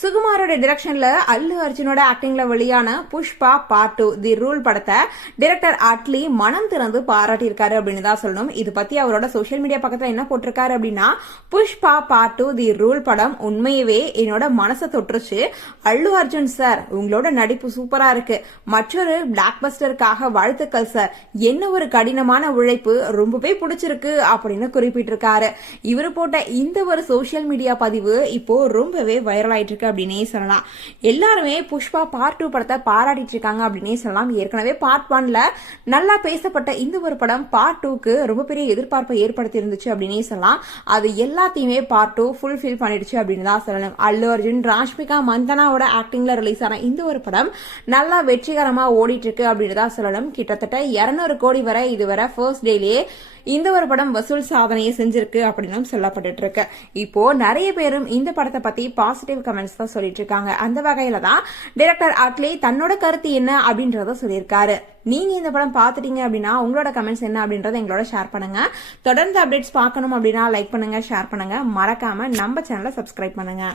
சுகுமாரோட டிரெக்ஷன்ல அல்லு அர்ஜுனோட ஆக்டிங்ல வெளியான Pushpa part 2 the rule படத்தை director Atlee மனம் திறந்து பாராட்டியிருக்காரு அப்படின்னு தான் சொல்லணும். இது பத்தி அவரோட சோசியல் மீடியா பக்கத்துல என்ன போட்டிருக்காரு அப்படின்னா, புஷ்பா பார்ட் 2 தி ரூல் படம் உண்மையவே என்னோட மனசை தொற்றுச்சு. அல்லு அர்ஜுன் சார், உங்களோட நடிப்பு சூப்பரா இருக்கு. மற்றொரு பிளாக் பஸ்டருக்காக வாழ்த்துக்கள் சார். என்ன ஒரு கடினமான உழைப்பு, ரொம்பவே பிடிச்சிருக்கு அப்படின்னு குறிப்பிட்டிருக்காரு. இவர் போட்ட இந்த ஒரு சோசியல் மீடியா பதிவு இப்போ ரொம்பவே வைரல் ஆயிட்டு இருக்கு அப்படின்னே சொல்லலாம். எல்லாருமே புஷ்பா பார்ட் 2 படத்தை பாராட்டிட்டு இருக்காங்க அப்படின்னே சொல்லலாம். ஏற்கனவே பார்ட் 1ல நல்லா பேசப்பட்ட இந்த ஒரு படம் பார்ட் 2க்கு ரொம்ப பெரிய எதிர்பார்ப்பை ஏற்படுத்தி இருந்துச்சு அப்படின்னே சொல்லலாம். அது எல்லாத்தையுமே பார்ட் 2 ஃபுல்ஃபில் பண்ணிடுச்சு அப்படின்னு தான் சொல்லணும். அல்லு அர்ஜுன், ராஷ்மிகா மந்தனாவோட ஆக்டிங்ல ரிலீஸ் ஆன இந்த ஒரு படம் நல்லா வெற்றிகரமா ஓடிட்டு இருக்கு அப்படின்னு தான் சொல்லணும். கிட்டத்தட்ட 200 கோடி வரை இதுவரை ஃபர்ஸ்ட் டேலேயே இந்த ஒரு படம் வசூல் சாதனையை செஞ்சிருக்கு அப்படின்னு சொல்லப்பட்டு இருக்கு. இப்போ நிறைய பேரும் இந்த படத்தை பத்தி பாசிட்டிவ் கமெண்ட்ஸ் தான் சொல்லிட்டு இருக்காங்க. அந்த வகையில தான் டைரக்டர் அட்லி தன்னோட கருத்து என்ன அப்படின்றத சொல்லியிருக்காரு. நீங்க இந்த படம் பாத்துட்டீங்க அப்படின்னா உங்களோட கமெண்ட்ஸ் என்ன அப்படின்றத எங்களோட ஷேர் பண்ணுங்க. தொடர்ந்து அப்டேட்ஸ் பார்க்கணும் அப்படின்னா லைக் பண்ணுங்க, ஷேர் பண்ணுங்க, மறக்காம நம்ம சேனலை சப்ஸ்கிரைப் பண்ணுங்க.